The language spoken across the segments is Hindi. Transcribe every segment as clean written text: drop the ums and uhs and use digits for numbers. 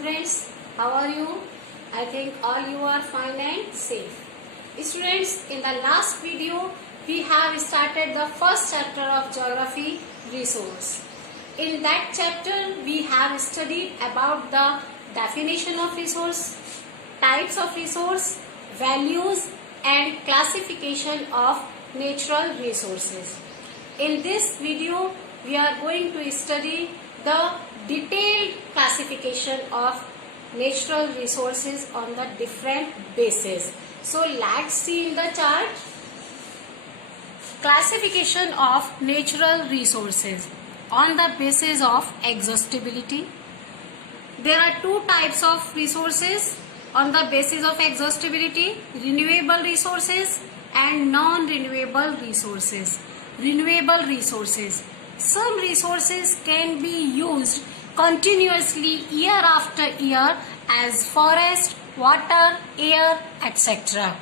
students, how are you? I think all you are fine and safe. Students, in the last video we have started the first chapter of geography resource. In that chapter we have studied about the definition of resource, types of resource, values and classification of natural resources. In this video we are going to study the detailed classification of natural resources on the different bases. So let's see in the chart. Classification of natural resources on the basis of exhaustibility. There are two types of resources on the basis of exhaustibility: renewable resources and non-renewable resources. Renewable resources. Some resources can be used continuously year after year as forest, water, air, etc.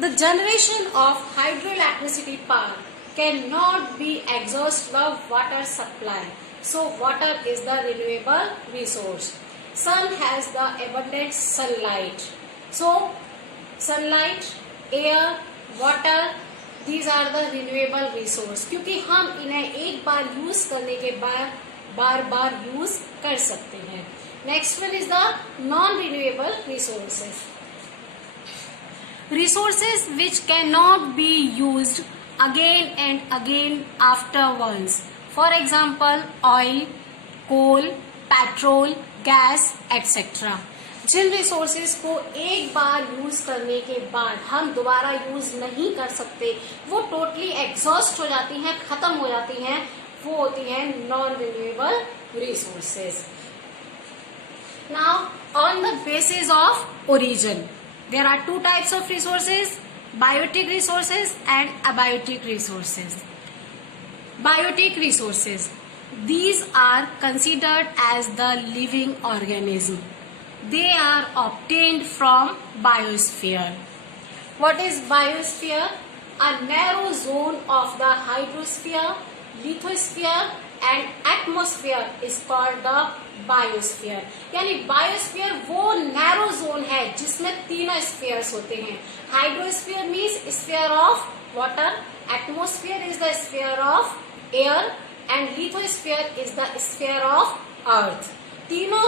The generation of hydroelectricity power cannot be exhaust the water supply. So water is the renewable resource. Sun has the abundant sunlight. So sunlight, air, water, these are the renewable resource. क्योंकि हम इन्हें एक बार यूज करने के बाद बार बार यूज कर सकते हैं. Next one is the non-renewable resources. Resources which cannot be used again and again after once. For example, oil, coal, petrol, gas, etc. Jin resources को एक बार यूज करने के बाद हम दोबारा यूज नहीं कर सकते, वो टोटली एग्जॉस्ट हो जाती हैं, खत्म हो जाती हैं, वो होती हैं non renewable resources. Now on the basis of origin there are two types of resources: biotic resources and abiotic resources. Biotic resources, these are considered as the living organism. They are obtained from biosphere. What is biosphere? A narrow zone of the hydrosphere, lithosphere and atmosphere is called the biosphere. यानी biosphere वो narrow zone है जिसमें तीनों spheres होते हैं. Hydrosphere means sphere of water, atmosphere is the sphere of air and lithosphere is the sphere of earth. तीनों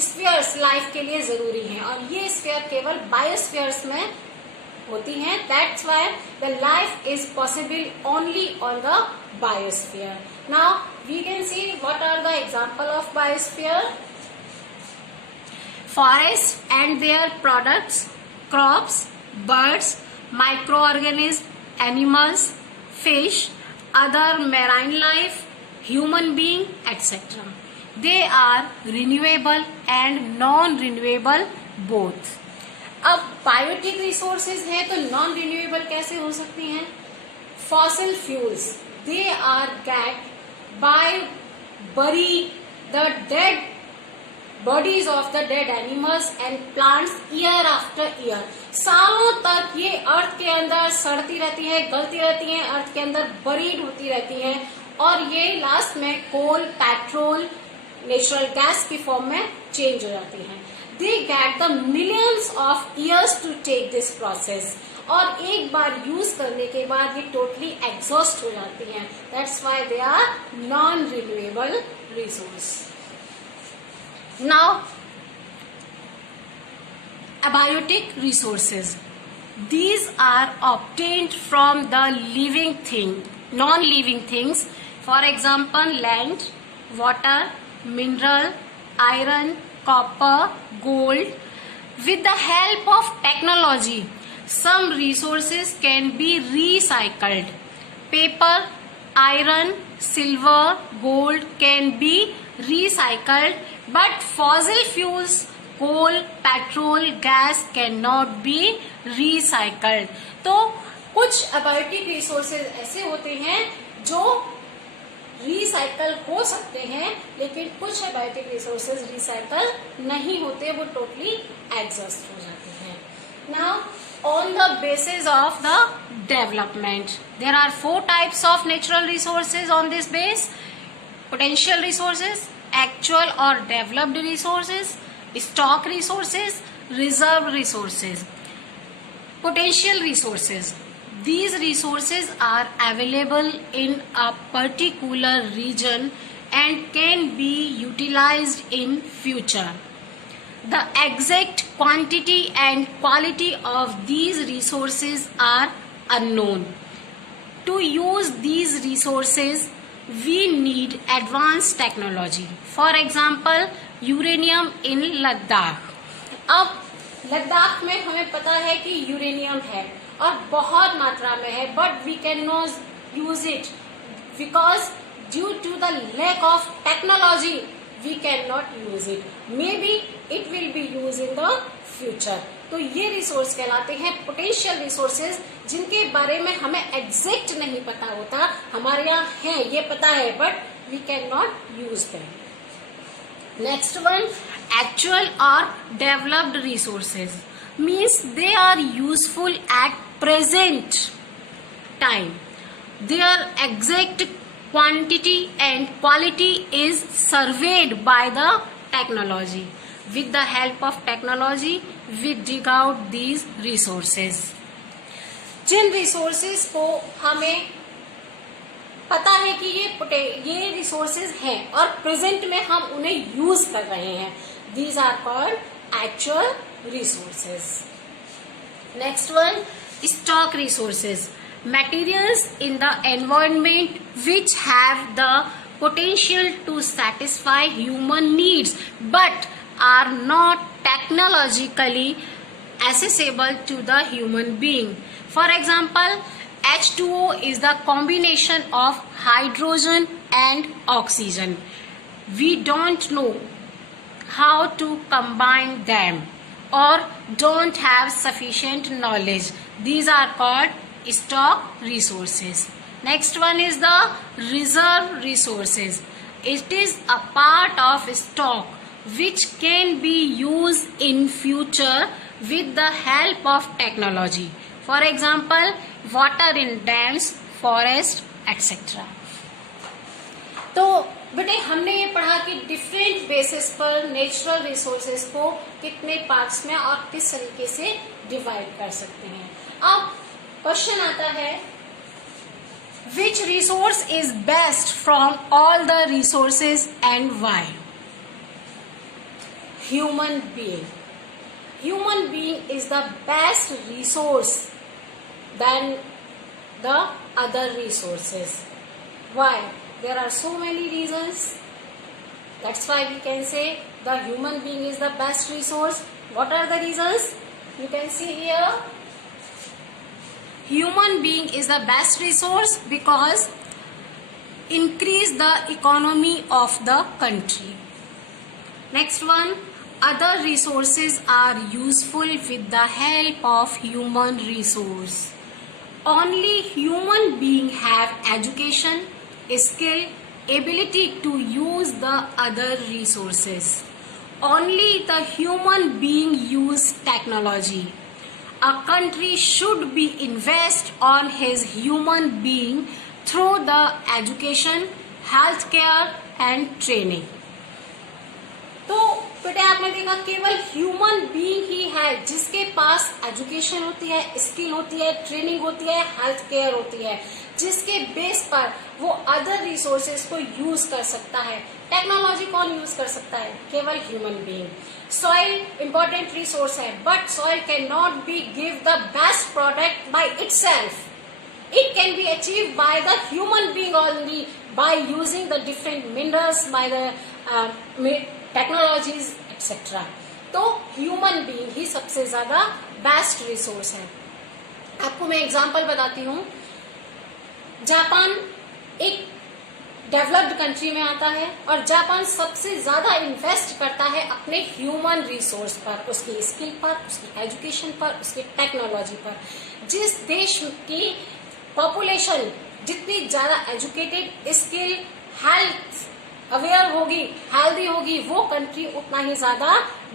स्फीयर्स लाइफ के लिए जरूरी हैं और ये स्फीयर केवल बायोस्फीयर्स में होती हैं. That's why the life is possible only on the biosphere. Now we can see what are the example of biosphere. Forest and their products, crops, birds, micro organism, animals, fish, other marine life, human being, etc. They are renewable and non-renewable both. अब बायोटिक रिसोर्सेज हैं तो नॉन रिन्यूएबल कैसे हो सकती हैं? Fossil fuels, they are get by bury the dead bodies of the dead animals and plants year after year. सालों तक ये अर्थ के अंदर सड़ती रहती है, गलती रहती है, अर्थ के अंदर बरीड होती रहती है और ये लास्ट में कोल, पेट्रोल, नेचुरल गैस की फॉर्म में चेंज हो जाती हैं. They get the millions of years to take this process और एक बार यूज करने के बाद ये टोटली एग्जॉस्ट हो जाती हैं. That's why they are non-renewable resource. Now, abiotic resources. These are obtained from the living thing, non-living things. For example, land, water, mineral, iron, copper, gold. With the help of technology, some resources can be recycled. Paper, iron, silver, gold can be recycled. But fossil fuels, coal, petrol, gas cannot be recycled. तो कुछ अबायोटिक रिसोर्सेज ऐसे होते हैं जो रिसाइकल हो सकते हैं, लेकिन कुछ अबायोटिक रिसोर्सेज रिसाइकल नहीं होते, वो टोटली एग्जॉस्ट हो जाते हैं. Now on the basis of the development there are 4 types of natural resources on this base: potential resources, actual or developed resources, stock resources, reserve resources, potential resources. These resources are available in a particular region and can be utilized in future. The exact quantity and quality of these resources are unknown. To use these resources, we need advanced technology. For example, uranium in Ladakh. अब लद्दाख में हमें पता है कि यूरेनियम है और बहुत मात्रा में है, but we can not use it because due to the lack of technology we can not use it. May be it will be use in the future. तो ये रिसोर्स कहलाते हैं पोटेंशियल रिसोर्सेज, जिनके बारे में हमें एग्जैक्ट नहीं पता होता. हमारे यहाँ है, ये पता है, but we can not use them. Next one, actual or developed resources means they are useful at present time. Their exact quantity and quality is surveyed by the technology. With the help of technology, we dig out these resources. जिन resources को हमें पता है कि ये रिसोर्सेज हैं और प्रेजेंट में हम उन्हें यूज कर रहे हैं, these are called actual resources. Next one, stock resources, materials in the environment which have the potential to satisfy human needs but are not technologically accessible to the human being. For example, H2O is the combination of hydrogen and oxygen. We don't know how to combine them or don't have sufficient knowledge. These are called stock resources. Next one is the reserve resources. It is a part of stock which can be used in future with the help of technology. For example, water in dams, forest, etc. तो बेटे हमने ये पढ़ा कि डिफरेंट बेसिस पर नेचुरल रिसोर्सेज को कितने पार्ट्स में और किस तरीके से डिवाइड कर सकते हैं. अब क्वेश्चन आता है, which resource is best from all the resources and why? Human being. Human being is the best resource than the other resources. Why? There are so many reasons. That's why we can say the human being is the best resource. What are the reasons? You can see here. Human being is the best resource because increase the economy of the country. Next one, other resources are useful with the help of human resource. Only human being have education, skill, ability to use the other resources. Only the human being use technology. A country should be invest on his human being through the education, healthcare and training. तो बेटे आपने देखा केवल ह्यूमन बीइंग ही है जिसके पास एजुकेशन होती है, स्किल होती है, ट्रेनिंग होती है, हेल्थ केयर होती है, जिसके बेस पर वो अदर रिसोर्सेज को यूज कर सकता है. टेक्नोलॉजी कौन यूज कर सकता है? केवल human being. Soil important resource है, but soil can not be give the best product by itself. It can be achieved by the human being only by using the different minerals, by the technologies, etc. तो ह्यूमन बीइंग ही सबसे ज्यादा बेस्ट रिसोर्स है. आपको मैं एग्जांपल बताती हूँ. जापान एक डेवलप्ड कंट्री में आता है और जापान सबसे ज्यादा इन्वेस्ट करता है अपने ह्यूमन रिसोर्स पर, उसकी स्किल पर, उसकी एजुकेशन पर, उसकी टेक्नोलॉजी पर. जिस देश की पॉपुलेशन जितनी ज्यादा एजुकेटेड, स्किल, हेल्थ अवेयर होगी, हेल्दी होगी, वो कंट्री उतना ही ज्यादा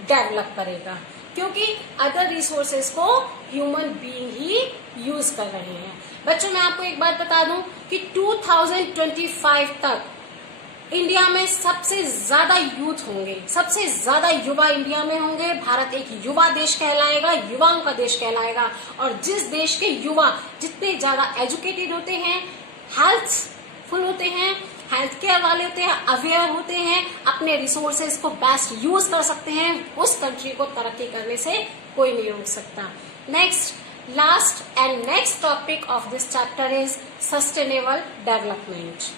डेवलप करेगा, क्योंकि अदर रिसोर्सेज को ह्यूमन बीइंग ही यूज कर रहे हैं. बच्चों मैं आपको एक बात बता दूं कि 2025 तक इंडिया में सबसे ज्यादा यूथ होंगे, सबसे ज्यादा युवा इंडिया में होंगे। भारत एक युवा देश कहलाएगा, युवाओं का देश कहलाएगा। और जिस देश के युवा जितने ज्यादा एजुकेटेड होते हैं, हेल्थफुल होते हैं, हेल्थ केयर वाले होते हैं, अवेयर होते हैं, अपने रिसोर्सेज को बेस्ट यूज कर सकते हैं, उस कंट्री को तरक्की करने से कोई नहीं रोक सकता। Next, last and next topic of this chapter is sustainable development.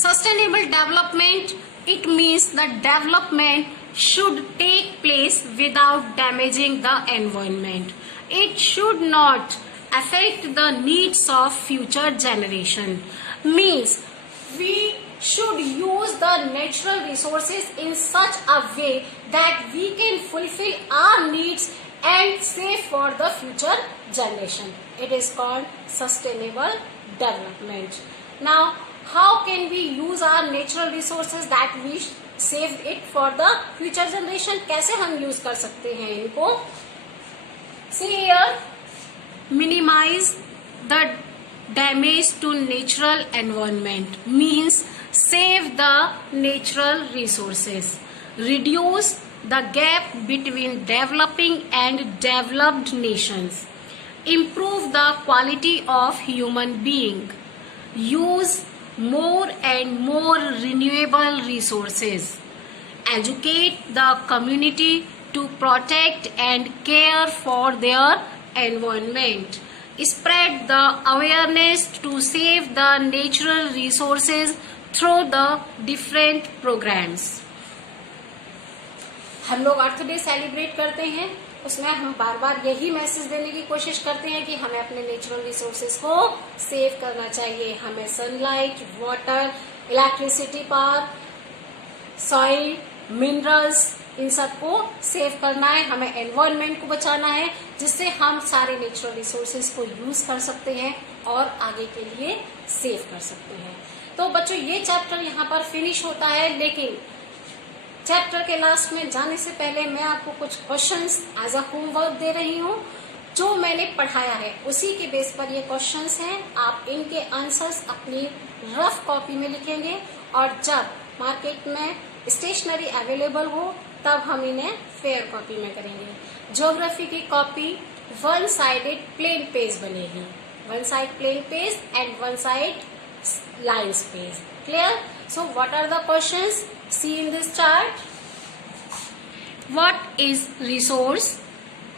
Sustainable development, it means the development should take place without damaging the environment. It should not affect the needs of future generation. Means we should use the natural resources in such a way that we can fulfill our needs and save for the future generation. It is called sustainable development. Now, how can we use our natural resources that we save it for the future generation? कैसे हम यूज कर सकते हैं इनको? See here, minimize the damage to natural environment means save the natural resources, reduce the gap between developing and developed nations, improve the quality of human being, use more and more renewable resources, educate the community to protect and care for their environment, spread the awareness to save the natural resources through the different programs. हम लोग अर्थ डे सेलिब्रेट करते हैं, उसमें हम बार बार यही मैसेज देने की कोशिश करते हैं कि हमें अपने नेचुरल रिसोर्सेज को सेव करना चाहिए। हमें sunlight, water, electricity power, soil, minerals, इन सबको सेव करना है। हमें एनवायरनमेंट को बचाना है, जिससे हम सारे नेचुरल रिसोर्सेज को यूज कर सकते हैं और आगे के लिए सेव कर सकते हैं। तो बच्चों, ये चैप्टर यहाँ पर फिनिश होता है, लेकिन चैप्टर के लास्ट में जाने से पहले मैं आपको कुछ क्वेश्चंस एज अ होमवर्क दे रही हूँ। जो मैंने पढ़ाया है उसी के बेस पर ये क्वेश्चंस हैं। आप इनके आंसर्स अपनी रफ कॉपी में लिखेंगे और जब मार्केट में स्टेशनरी अवेलेबल हो तब हम इन्हें फेयर कॉपी में करेंगे। ज्योग्राफी की copy one sided plain page बनेगी, one side plain page and one side lines page. Clear? So what are the questions? See in this chart. What is resource?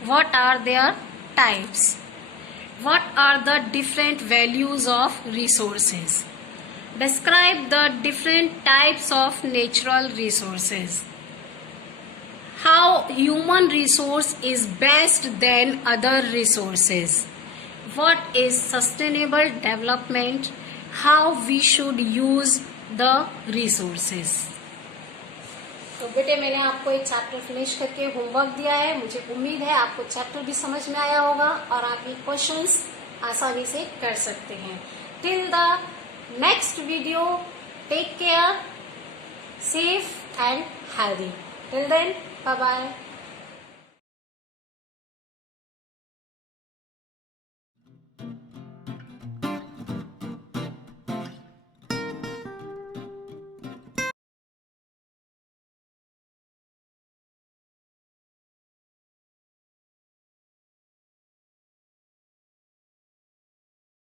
What are their types? What are the different values of resources? Describe the different types of natural resources. How human resource is best than other resources? What is sustainable development? How we should use the resources. तो बेटे, मैंने आपको एक चैप्टर फिनिश करके होमवर्क दिया है। मुझे उम्मीद है आपको चैप्टर भी समझ में आया होगा और आप ये क्वेश्चंस आसानी से कर सकते हैं। Till the next video, take care, safe and healthy. Till then, bye bye.